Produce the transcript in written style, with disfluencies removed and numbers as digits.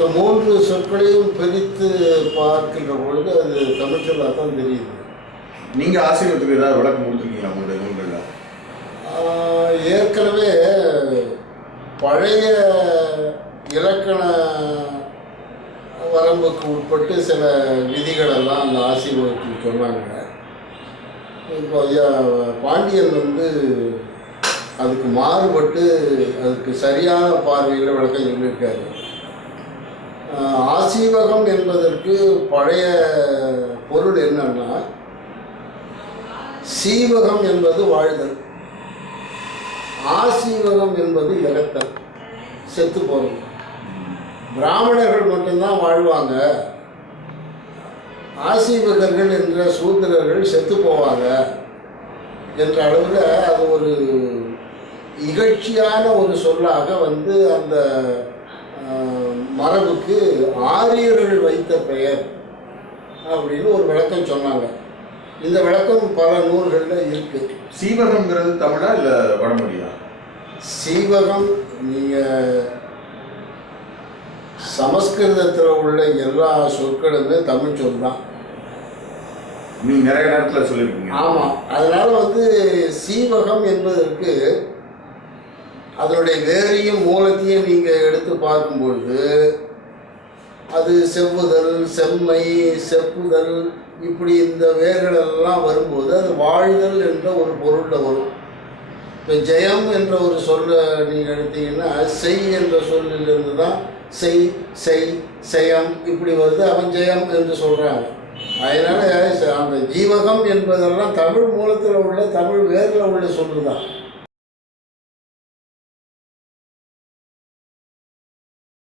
அந்த மூன்று சொற்களையும் பிரித்து பார்க்கின்ற பொழுது அது தமிழ் சொல்லாக தான் தெரியுது. நீங்கள் ஆசிரியத்துக்கு ஏதாவது விளக்கம் கொடுத்துருக்கீங்களா உங்களுடைய நூல்களில்? ஏற்கனவே பழைய இலக்கண வரம்புக்கு உட்பட்டு சில விதிகளெல்லாம் அந்த ஆசிரியர்களுக்கு சொன்னாங்க. இப்போ ஐயா பாண்டியன் அதுக்கு மாறுபட்டு அதுக்கு சரியான பார்வையில் விளக்கம் சொல்லியிருக்காரு. ஆசீவகம் என்பதற்கு பழைய பொருள் என்னன்னா, சீவகம் என்பது வாழ்தல், ஆசீவகம் என்பது இறத்தல், செத்து போகிறது. பிராமணர்கள் மட்டும்தான் வாழ்வாங்க, ஆசீவகர்கள் என்ற சூத்திரர்கள் செத்து போவாங்க என்ற அளவில் அது ஒரு இகழ்ச்சியான ஒரு சொல்லாக அந்த மரபுக்கு ஆரியர்கள் வைத்த பெயர் அப்படின்னு ஒரு விளக்கம் சொன்னாங்க. இந்த விளக்கம் பல நூல்களில் இருக்கு. சீவகம்ங்கிறது தமிழா இல்லை வடமொழியா? சீவகம் நீங்கள் சமஸ்கிருதத்தில் உள்ள எல்லா சொற்களுமே தமிழ் சொல் தான். நீங்கள் நிறைய நேரத்தில் சொல்லியிருக்கீங்க. ஆமாம். அதனால் சீவகம் என்பதற்கு அதனுடைய வேரையும் மூலத்தையும் நீங்கள் எடுத்து பார்க்கும்பொழுது அது செவ்வுதல், செம்மை, செப்புதல், இப்படி இந்த வேர்களெல்லாம் வரும்போது அது வாழ்தல் என்ற ஒரு பொருளில் வரும். இப்போ ஜெயம் என்ற ஒரு சொல்லை நீங்கள் எடுத்தீங்கன்னா செய் என்ற சொல்லிலிருந்து தான் செய், செய், செயம் இப்படி வருது. அவன் ஜெயம் என்று சொல்கிறாங்க. அதனால் அந்த ஜீவகம் என்பதெல்லாம் தமிழ் மூலத்தில் உள்ள தமிழ் வேரில் உள்ள சொல்லு தான்.